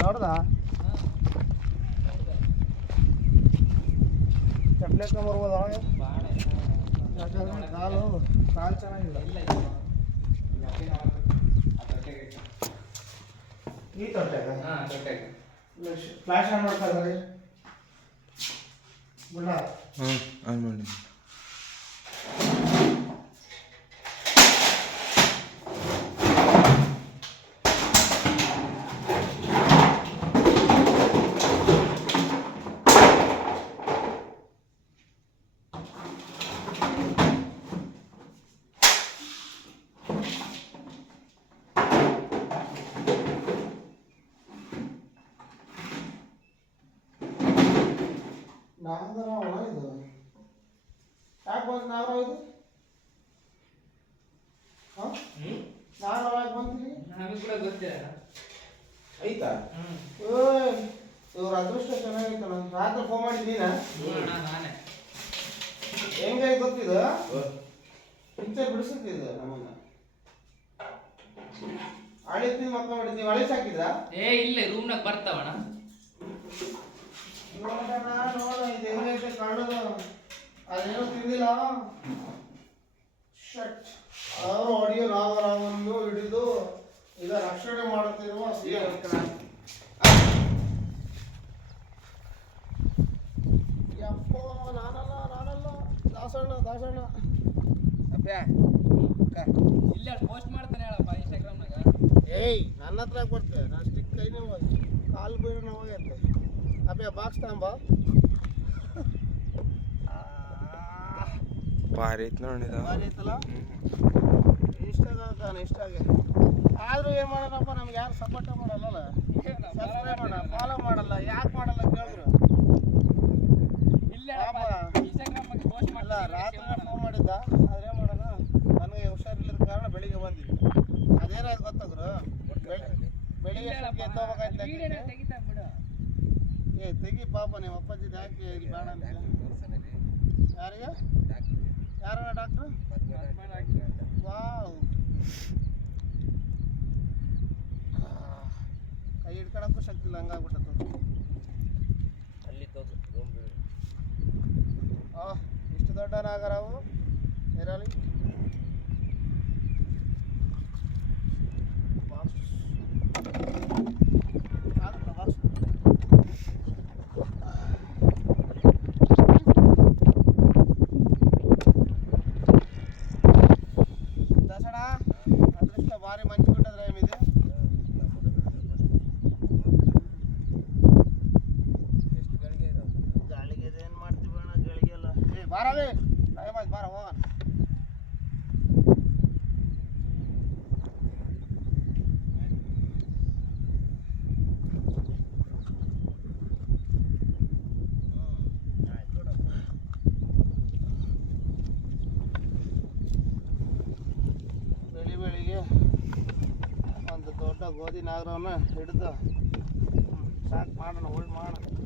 ದೊಡ್ಡದಾ ಚಪ್ಪಲಿ ಹಾಕೊಂಬರ್ಬೋದು ಒಳಗೆ ಕಾಲು ಕಾಲು ಚೆನ್ನಾಗಿಲ್ಲ ಈ ತೊಟ್ಟೆಗ ಫ್ಲಾಶ್ ಆನ್ ಮಾಡ್ತಾ ಇದ್ದಾರೆ ಬಿಡ ಆನ್ ಮಾಡಿ ಇದು ಯಾಕೆ ಬಂದು ನಾಗರ ಇದು ನಾಗರ ಯಾಕೆ ಬಂದಿರಿ ನಮಗೆ ಕೂಡ ಗೊತ್ತಿಲ್ಲ ಆಯ್ತಾ ಇವ್ರ ಅದೃಷ್ಟ ಚೆನ್ನಾಗಿತ್ತು ನಾನು ರಾತ್ರಿ ಫೋನ್ ಮಾಡಿದ್ದೀನ ನಾನೇ ಹೆಂಗಾಗಿ ಗೊತ್ತಿದ ಪಿಕ್ಚರ್ ಬಿಡಿಸುತ್ತಿದ್ದ ನಮ್ಮನ್ನ ಅಳಿತಿ ಮಕ್ಕಳು ಮಾಡಿದ್ ನೀವು ಅಳಿಸಿ ಹಾಕಿದ್ರ ಇಲ್ಲ ರೂಮ್ನಾಗ ಬರ್ತಾವಣ ನೋಡ ಇದು ಹೆಂಗೈತೆ ಕಾಣೋದು ಅದೇನೋ ತಿಂದಿಲ್ಲ ಶಟ್ ಅವರು ಆಡಿಯೋ ನಾಗರಾವನ್ನು ಹಿಡಿದು ಈಗ ರಕ್ಷಣೆ ಮಾಡುತ್ತಿರುವ ಯಪ್ಪ ನಾನಲ್ಲ ದಾಸಣ್ಣ ಇಲ್ಲ ಪೋಸ್ಟ್ ಮಾಡ್ತಾನೆ ಹೇಳಪ್ಪ ಇನ್ಸ್ಟಾಗ್ರಾಮ್ನಾಗ ಏಯ್ ನನ್ನ ಹತ್ರ ಬರ್ತೇವೆ ನಾನು ಸ್ಟಿಕ್ ಕೈ ನೋವಾಗಿ ಕಾಲು ಬೀಳ ನೋವಾಗೈತೆ ಅಪ್ಪ ಬಾಕ್ಸ್ ತಗೊಂಬ ಭಾರಿ ಐತ್ ನೋಡಿದ ಭಾರಿ ಐತಲ್ಲ ಇಷ್ಟಾಗೆ ಆದ್ರೂ ಏನು ಮಾಡೋಣಪ್ಪ ನಮ್ಗೆ ಯಾರು ಸಪೋರ್ಟ್ ಮಾಡಲ್ಲ ಸಬ್ಸ್ಕ್ರೈಬ್ ಮಾಡ ಫಾಲೋ ಮಾಡಲ್ಲ ಯಾಕೆ ಮಾಡಲ್ಲ ಕೇಳಿದ್ರು ಇಲ್ಲ ಇನ್ಸ್ಟಾಗ್ರಾಮ್ನಾಗ ಪೋಸ್ಟ್ ಅಲ್ಲ ರಾತ್ರಿ ಫೋನ್ ಮಾಡಿದ್ದ ಅದೇ ಮಾಡೋಣ ನನಗೆ ಹುಷಾರಿಲ್ಲದ ಕಾರಣ ಬೆಳಿಗ್ಗೆ ಬಂದಿದ್ದೆ ಅದೇನಾಯ್ತು ಗೊತ್ತಾದ್ರು ಬೆಳಿಗ್ಗೆ ಎದ್ದೋಗ್ಬೇಕಾಯ್ತು ತೆಗಿತಾ ಬಿಡು ಏ ತೆಗಿ ಪಾಪ ನಿಮ್ಮ ಅಪ್ಪಾಜಿ ಯಾಕೆ ಇಲ್ಲಿ ಬೇಡ ಅಂತ ಯಾರಿಗೆ ಯಾರನ್ನ ಡಾಕ್ಟ್ರು ವಾವ್ ಕೈ ಹಿಡ್ಕೊಳಕ್ಕೂ ಶಕ್ತಿ ಇಲ್ಲ ಹಂಗಾಗ್ಬಿಟ್ಟದ್ದು ಅಲ್ಲಿ ಇಷ್ಟು ದೊಡ್ಡ ನಾಗರಾವು ಇರಲಿ ದಸರಾ ಅದೃಷ್ಟ ಭಾರಿ ಮಂಚು ಬಿಟ್ಟದ್ರೆ ಏನಿದೆ ಗಾಳಿಗೆ ಏನು ಮಾಡ್ತೀವಿ ಅಣ್ಣ ಗಳಿಗೆ ಎಲ್ಲ ಏ ಬಾರವೇ ಟೈಮ್ ಆಯ್ತು ಬಾರ ಹೋಗೋಣ ಬೆಳಿಗ್ಗೆ ಒಂದು ದೊಡ್ಡ ಗೋಧಿ ನಾಗರವನ್ನು ಹಿಡಿದು ಸಾಕು ಮಾಡೋಣ ಹೋಲ್ಡ್ ಮಾಡೋಣ